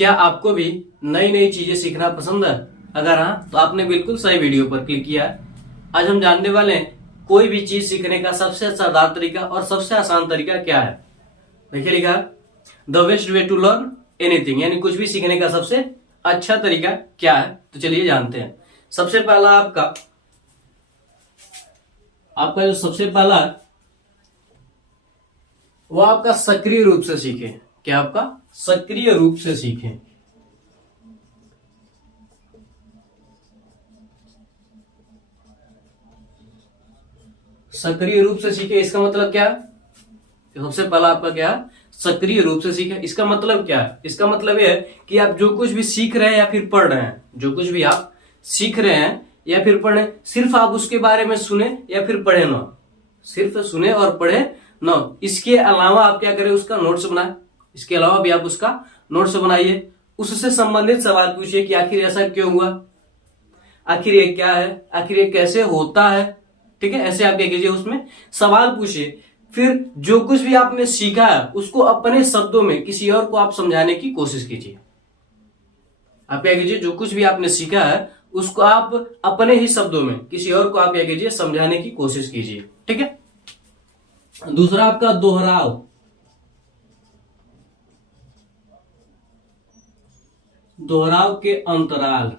क्या आपको भी नई नई चीजें सीखना पसंद है? अगर हाँ तो आपने बिल्कुल सही वीडियो पर क्लिक किया है। आज हम जानने वाले हैं कोई भी चीज सीखने का सबसे असरदार तरीका और सबसे आसान तरीका क्या है। देखिए लिखा the best way to learn anything, यानी कुछ भी सीखने का सबसे अच्छा तरीका क्या है। तो चलिए जानते हैं। सबसे पहला आपका जो सबसे पहला है वो आपका सक्रिय रूप से सीखे। क्या आपका सक्रिय रूप से सीखें। सक्रिय रूप से सीखे इसका मतलब क्या है? सबसे पहला आपका क्या है? सक्रिय रूप से सीखे। इसका मतलब क्या है? इसका मतलब यह है कि आप जो कुछ भी सीख रहे हैं या फिर पढ़ रहे हैं, जो कुछ भी आप सीख रहे हैं या फिर पढ़े, सिर्फ आप उसके बारे में सुने या फिर पढ़े ना, सिर्फ सुने और पढ़े ना, इसके अलावा आप क्या करें? उसका नोट्स बनाए। इसके अलावा भी आप उसका नोट्स बनाइए। उससे संबंधित सवाल पूछिए कि आखिर ऐसा क्यों हुआ, आखिर ये क्या है, आखिर ये कैसे होता है। ठीक है, ऐसे आप क्या कीजिए, उसमें सवाल पूछिए। फिर जो कुछ भी आपने सीखा है उसको अपने शब्दों में किसी और को आप समझाने की कोशिश कीजिए। आप क्या कीजिए, जो कुछ भी आपने सीखा है उसको आप अपने ही शब्दों में किसी और को आप क्या कीजिए, समझाने की कोशिश कीजिए। ठीक है। दूसरा आपका दोहराव। दोहराव के अंतराल।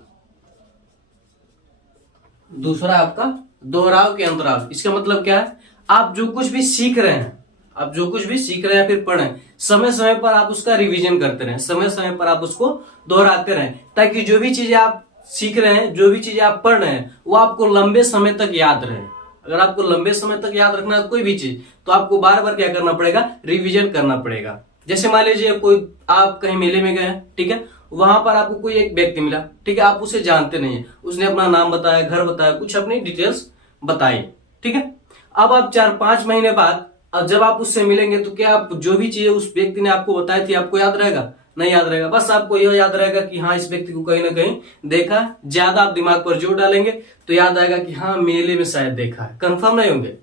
दूसरा आपका दोहराव के अंतराल। इसका मतलब क्या है? आप जो कुछ भी सीख रहे हैं, आप जो कुछ भी सीख रहे हैं फिर पढ़ रहे हैं, समय समय पर आप उसका रिवीजन करते रहें, समय समय पर आप उसको दोहराते रहें, ताकि जो भी चीजें आप सीख रहे हैं, जो भी चीजें आप पढ़ रहे हैं, वो आपको लंबे समय तक याद रहे। अगर आपको लंबे समय तक याद रखना है कोई भी चीज, तो आपको बार बार क्या करना पड़ेगा? रिवीजन करना पड़ेगा। जैसे मान लीजिए कोई आप कहीं मेले में गए, ठीक है, वहां पर आपको कोई एक व्यक्ति मिला, ठीक है, आप उसे जानते नहीं है, उसने अपना नाम बताया, घर बताया, कुछ अपनी डिटेल्स बताई, ठीक है। अब आप 4-5 महीने बाद अब जब आप उससे मिलेंगे तो क्या आप जो भी चीजें उस व्यक्ति ने आपको बताई थी आपको याद रहेगा? नहीं याद रहेगा। बस आपको यह याद रहेगा कि हाँ, इस व्यक्ति को कहीं ना कहीं देखा। ज्यादा आप दिमाग पर जोर डालेंगे तो याद आएगा कि हाँ, मेले में शायद देखा है, कंफर्म नहीं होंगे।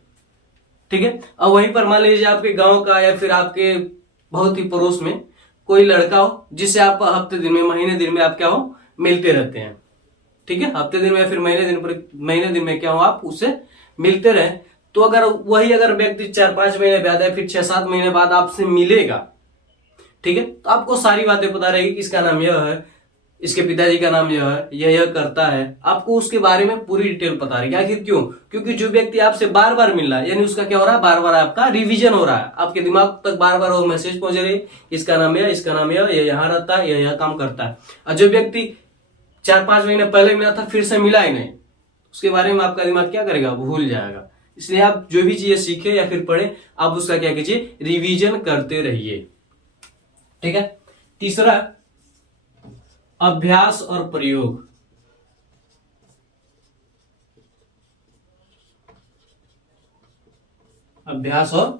ठीक है। अब वहीं पर मान लीजिए आपके गांव का या फिर आपके बहुत ही पड़ोस में कोई लड़का हो जिससे आप हफ्ते दिन में, महीने दिन में आप क्या हो, मिलते रहते हैं। ठीक है, हफ्ते दिन में या फिर महीने दिन में क्या हो, आप उससे मिलते रहे। तो अगर व्यक्ति 4-5 महीने बाद या फिर 6-7 महीने बाद आपसे मिलेगा, ठीक है, तो आपको सारी बातें पता रहेगी कि इसका नाम यह है, इसके पिताजी का नाम यह है, यह करता है। आपको उसके बारे में पूरी डिटेल पता रहेगी। आखिर क्यों? क्योंकि जो व्यक्ति आपसे बार बार मिल रहा है, यानी उसका क्या हो रहा है? बार बार आपका रिवीजन हो रहा है, आपके दिमाग तक बार बार वो मैसेज पहुंच रही है, इसका नाम यह, इसका नाम यह यहाँ रहता है, यह काम करता है। और जो व्यक्ति 4-5 महीने पहले मिला था फिर से मिला ही नहीं, उसके बारे में आपका दिमाग क्या करेगा? भूल जाएगा। इसलिए आप जो भी चीजें सीखे या फिर पढ़े, आप उसका क्या कीजिए? रिवीजन करते रहिए। ठीक है। तीसरा, अभ्यास और प्रयोग। अभ्यास और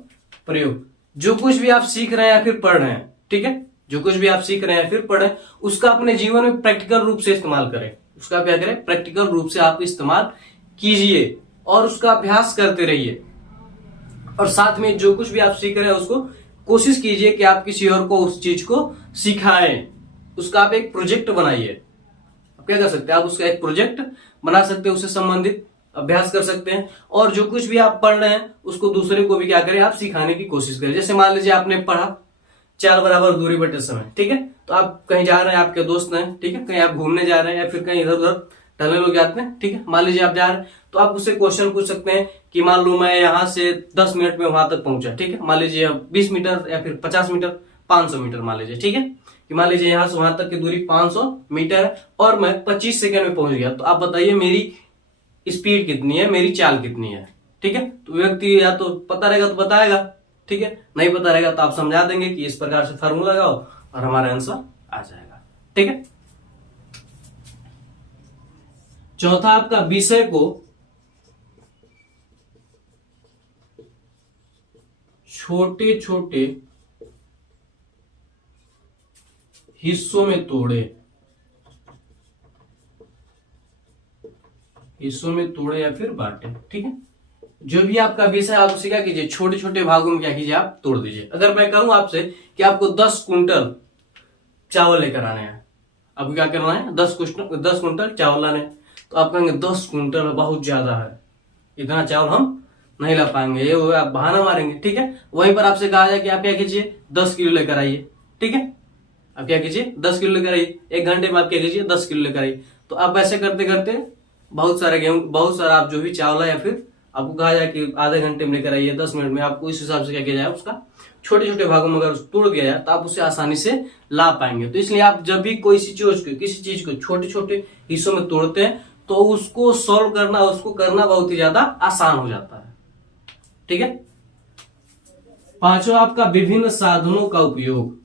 प्रयोग। जो कुछ भी आप सीख रहे हैं या फिर पढ़ रहे हैं, ठीक है, जो कुछ भी आप सीख रहे हैं या फिर पढ़ रहे हैं, उसका अपने जीवन में प्रैक्टिकल रूप से इस्तेमाल करें। उसका क्या करें? प्रैक्टिकल रूप से आप इस्तेमाल कीजिए और उसका अभ्यास करते रहिए। और साथ में जो कुछ भी आप सीख रहे हैं उसको कोशिश कीजिए कि आप किसी और को उस चीज को सिखाएं। उसका आप एक प्रोजेक्ट बनाइए। आप क्या कर सकते हैं? आप उसका एक प्रोजेक्ट बना सकते हैं, उससे संबंधित अभ्यास कर सकते हैं। और जो कुछ भी आप पढ़ रहे हैं उसको दूसरे को भी क्या करें? आप सिखाने की कोशिश करें। जैसे मान लीजिए आपने पढ़ा 4 बराबर दूरी बटे समय, ठीक है, तो आप कहीं जा रहे हैं, आपके दोस्त हैं, ठीक है, कहीं आप घूमने जा रहे हैं या फिर कहीं इधर उधर टहलने लोग जाते हैं, ठीक है, मान लीजिए आप जा रहे हैं, तो आप उससे क्वेश्चन पूछ सकते हैं कि मान लो मैं यहाँ से 10 मिनट में वहां तक पहुंचा, ठीक है, मान लीजिए 20 मीटर या फिर 50 मीटर, 500 मीटर मान लीजिए, ठीक है, कि मान लीजिए यहां से वहां तक की दूरी 500 मीटर है और मैं 25 सेकंड में पहुंच गया। तो आप बताइए मेरी स्पीड कितनी है, मेरी चाल कितनी है। ठीक है, तो व्यक्ति या तो पता रहेगा तो बताएगा, ठीक है, नहीं पता रहेगा तो आप समझा देंगे कि इस प्रकार से फार्मूला लगाओ और हमारा आंसर आ जाएगा। ठीक है। चौथा, आपका विषय को छोटे छोटे हिस्सों में तोड़े। हिस्सों में तोड़े या फिर बांटे। ठीक है, जो भी आपका विषय आप उसे क्या कीजिए? छोटे छोटे भागों में क्या कीजिए? आप तोड़ दीजिए। अगर मैं कहूं आपसे कि आपको 10 कुंटल चावल लेकर आने हैं, आपको क्या करना है, 10 कुंटल चावल लाने हैं। तो आप कहेंगे 10 कुंटल बहुत ज्यादा है, इतना चावल हम नहीं ला पाएंगे, ये वो आप बहाना मारेंगे, ठीक है। वहीं पर आपसे कहा जाए कि आप क्या कीजिए, 10 किलो लेकर आइए, ठीक है। आप क्या कीजिए, 10 किलो लेकर आइए, 1 घंटे में आप क्या कीजिए, 10 किलो लेकर आइए। तो आप ऐसे करते करते बहुत सारे गेहूं, बहुत सारा आप जो भी चावल है, या फिर आपको कहा जाए कि आधे घंटे में लेकर आइए, 10 मिनट में, आपको इस हिसाब से क्या किया जाए, उसका छोटे छोटे भागों में अगर तोड़ दिया जाए तो आप उसे आसानी से ला पाएंगे। तो इसलिए आप जब भी कोई किसी चीज को छोटे छोटे हिस्सों में तोड़ते हैं तो उसको सॉल्व करना, उसको करना बहुत ही ज्यादा आसान हो जाता है, ठीक है। पांचवा आपका विभिन्न साधनों का उपयोग।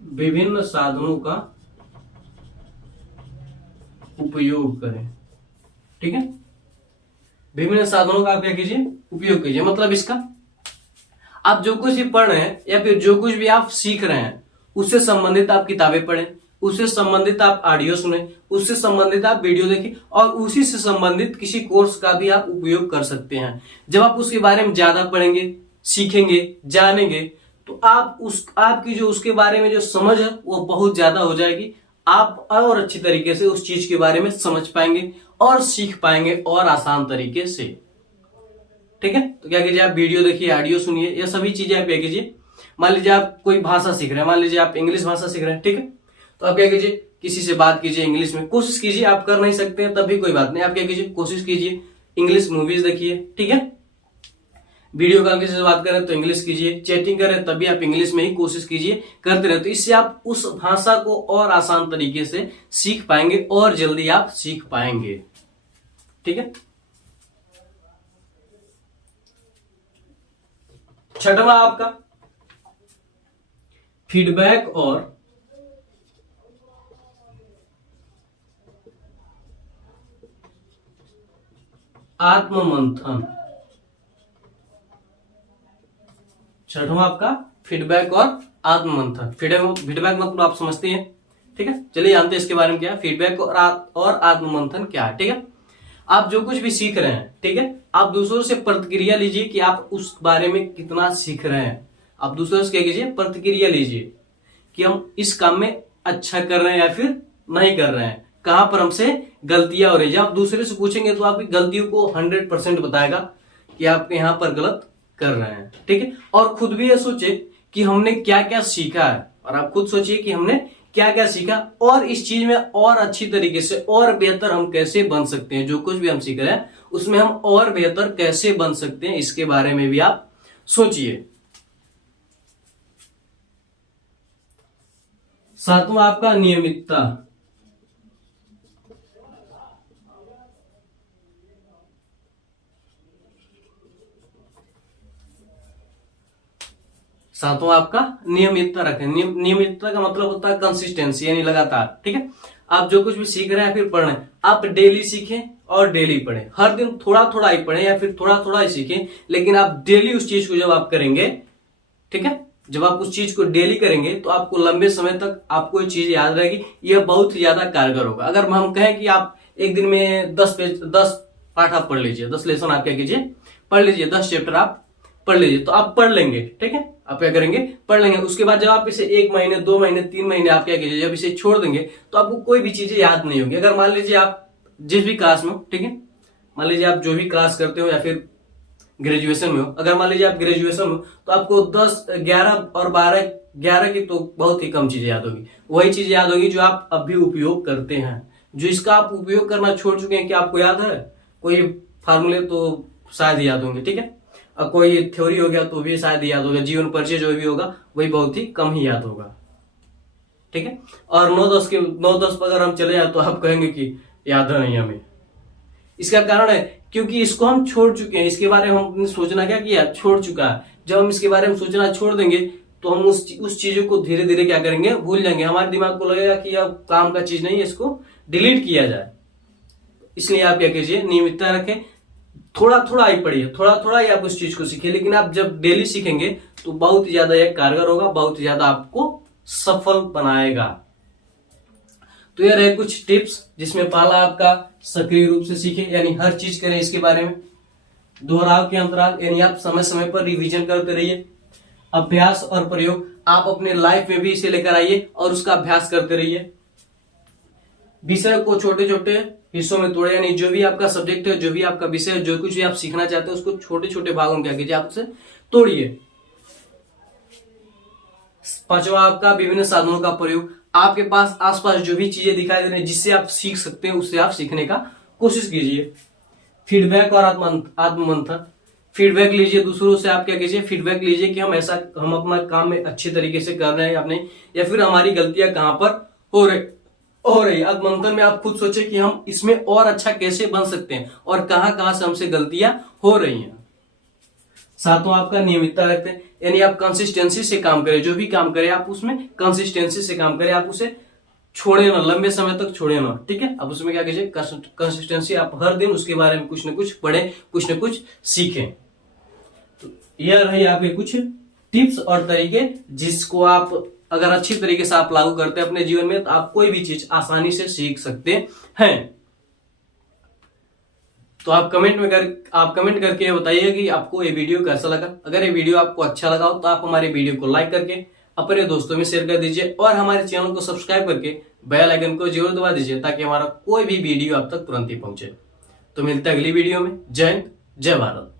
विभिन्न साधनों का उपयोग करें, ठीक है। विभिन्न साधनों का आप क्या कीजिए, उपयोग कीजिए। मतलब इसका, आप जो कुछ भी पढ़ रहे हैं या फिर जो कुछ भी आप सीख रहे हैं उससे संबंधित आप किताबें पढ़ें, उससे संबंधित आप ऑडियो सुने, उससे संबंधित आप वीडियो देखें, और उसी से संबंधित किसी कोर्स का भी आप उपयोग कर सकते हैं। जब आप उसके बारे में ज्यादा पढ़ेंगे, सीखेंगे, जानेंगे, तो आपकी जो उसके बारे में जो समझ है वो बहुत ज्यादा हो जाएगी। आप और अच्छी तरीके से उस चीज के बारे में समझ पाएंगे और सीख पाएंगे और आसान तरीके से, ठीक है। तो क्या कीजिए, आप वीडियो देखिए, ऑडियो सुनिए, ये सभी चीजें आप क्या कीजिए। मान लीजिए आप कोई भाषा सीख रहे हैं, मान लीजिए आप इंग्लिश भाषा सीख रहे हैं, ठीक है। तो आप क्या कीजिए, किसी से बात कीजिए इंग्लिश में, कोशिश कीजिए, आप कर नहीं सकते हैं तब भी कोई बात नहीं, आप क्या कीजिए, कोशिश कीजिए, इंग्लिश मूवीज देखिए, ठीक है। वीडियो कॉल किसी से बात करें तो इंग्लिश कीजिए, चैटिंग करें तभी आप इंग्लिश में ही कोशिश कीजिए, करते रहे। तो इससे आप उस भाषा को और आसान तरीके से सीख पाएंगे और जल्दी आप सीख पाएंगे, ठीक है। छठवां आपका फीडबैक और आत्ममंथन। छठवां आपका फीडबैक और आत्ममंथन। फीडबैक मतलब आप समझते हैं, ठीक है। चलिए जानते हैं इसके बारे में क्या है, फीडबैक और आत्ममंथन क्या है, ठीक है। आप जो कुछ भी सीख रहे हैं, ठीक है, आप दूसरों से प्रतिक्रिया लीजिए कि आप उस बारे में कितना सीख रहे हैं। आप दूसरों से क्या कीजिए, प्रतिक्रिया लीजिए कि हम इस काम में अच्छा कर रहे हैं या फिर नहीं कर रहे हैं, कहां पर हमसे गलतियां हो रही है। जब आप दूसरे से पूछेंगे तो आपकी गलतियों को 100% बताएगा कि आप यहां पर गलत कर रहे हैं, ठीक है। और खुद भी ये सोचे कि हमने क्या क्या सीखा है, और आप खुद सोचिए कि हमने क्या क्या सीखा और इस चीज में और अच्छी तरीके से और बेहतर हम कैसे बन सकते हैं। जो कुछ भी हम सीख रहे हैं उसमें हम और बेहतर कैसे बन सकते हैं, इसके बारे में भी आप सोचिए। सातवां आपका नियमितता। सातवां आपका नियमितता रखें। नियमितता का मतलब होता है कंसिस्टेंसी, यानी लगातार, ठीक है। आप जो कुछ भी सीख रहे हैं फिर पढ़ रहे हैं, आप डेली सीखें और डेली पढ़ें। हर दिन थोड़ा थोड़ा ही पढ़ें या फिर थोड़ा थोड़ा ही सीखें, लेकिन आप डेली उस चीज को जब आप करेंगे, ठीक है, जब आप उस चीज को डेली करेंगे तो आपको लंबे समय तक आपको ये चीज याद रहेगी। यह बहुत ही ज्यादा कारगर होगा। अगर हम कहें कि आप एक दिन में 10 पाठ आप पढ़ लीजिए, 10 लेसन आप क्या कीजिए, पढ़ लीजिए, 10 चैप्टर आप पढ़ लीजिए, तो आप पढ़ लेंगे, ठीक है। आप क्या करेंगे, पढ़ लेंगे। उसके बाद जब आप इसे 1 महीने, 2 महीने, 3 महीने आप क्या कीजिए, जब इसे छोड़ देंगे तो आपको कोई भी चीजें याद नहीं होगी। अगर मान लीजिए आप जिस भी क्लास में हो, ठीक है, मान लीजिए आप जो भी क्लास करते हो या फिर ग्रेजुएशन में हो, अगर मान लीजिए आप ग्रेजुएशन में हो तो आपको 10, 11 और 11 की तो बहुत ही कम चीजें याद होगी। वही चीजें याद होगी जो आप अभी उपयोग करते हैं। जो इसका आप उपयोग करना छोड़ चुके हैं, क्या आपको याद है? कोई फार्मूले तो शायद याद होंगे, ठीक है, और कोई थ्योरी हो गया तो भी शायद याद होगा। जीवन परिचय जो भी होगा वही बहुत ही कम ही याद होगा, ठीक है। और 9-10 पर अगर हम चले जाए तो आप कहेंगे कि याद है नहीं हमें। इसका कारण है क्योंकि इसको हम छोड़ चुके हैं। इसके बारे में हमने सोचना क्या किया, छोड़ चुका है। जब हम इसके बारे में सोचना छोड़ देंगे तो हम उस चीजों को धीरे धीरे क्या करेंगे, भूल जाएंगे। हमारे दिमाग को लगेगा कि अब काम का चीज नहीं है, इसको डिलीट किया जाए। इसलिए आप क्या कीजिए, नियमितता रखें, थोड़ा थोड़ा ही पढ़िए, थोड़ा थोड़ा ही आप उस चीज को सीखिए। लेकिन आप जब डेली सीखेंगे तो बहुत ही ज्यादा यह कारगर होगा, बहुत ही ज्यादा आपको सफल बनाएगा। तो ये रहे कुछ टिप्स, जिसमें पहला आपका सक्रिय रूप से सीखें, यानी हर चीज करें इसके बारे में। दोहराव के अंतराल, यानी आप समय समय पर रिवीजन करते रहिए। अभ्यास और प्रयोग, आप अपने लाइफ में भी इसे लेकर आइए और उसका अभ्यास करते रहिए। विषय को छोटे छोटे हिस्सों में तोड़े, यानी जो भी आपका सब्जेक्ट है, जो भी आपका विषय है, जो कुछ भी आप सीखना चाहते हैं उसको छोटे छोटे भागों में क्या कीजिए, आप उसे तोड़िए। पांचवा आपका विभिन्न साधनों का प्रयोग, आपके पास आसपास जो भी चीजें दिखाई दे रही है जिससे आप सीख सकते हैं उससे आप सीखने का कोशिश कीजिए। फीडबैक और आत्ममंथन, फीडबैक लीजिए दूसरों से, आप क्या कीजिए, फीडबैक लीजिए कि हम अपना काम में अच्छे तरीके से कर रहे हैं या नहीं, या फिर हमारी गलतियां कहां पर हो रही। आत्ममंथन में आप खुद सोचे कि हम इसमें और अच्छा कैसे बन सकते हैं और कहां कहां से हमसे गलतियां हो रही हैं। सातवां आपका नियमितता रखते हैं, यानी आप कंसिस्टेंसी से काम करें, जो भी काम करें आप उसमें कंसिस्टेंसी से काम करें, आप उसे छोड़े ना, लंबे समय तक छोड़े ना, ठीक है। अब उसमें क्या कीजिए, कंसिस्टेंसी, आप हर दिन उसके बारे में कुछ न कुछ पढ़ें, कुछ न कुछ सीखें। तो यह रही आपके कुछ टिप्स और तरीके जिसको आप अगर अच्छी तरीके से आप लागू करते हैं अपने जीवन में तो आप कोई भी चीज आसानी से सीख सकते हैं। तो आप कमेंट करके बताइए कि आपको ये वीडियो कैसा लगा। अगर ये वीडियो आपको अच्छा लगा हो तो आप हमारे वीडियो को लाइक करके अपने दोस्तों में शेयर कर दीजिए और हमारे चैनल को सब्सक्राइब करके बेल आइकन को जरूर दबा दीजिए ताकि हमारा कोई भी वीडियो आप तक तुरंत ही पहुंचे। तो मिलते हैं अगली वीडियो में। जय हिंद, जय भारत।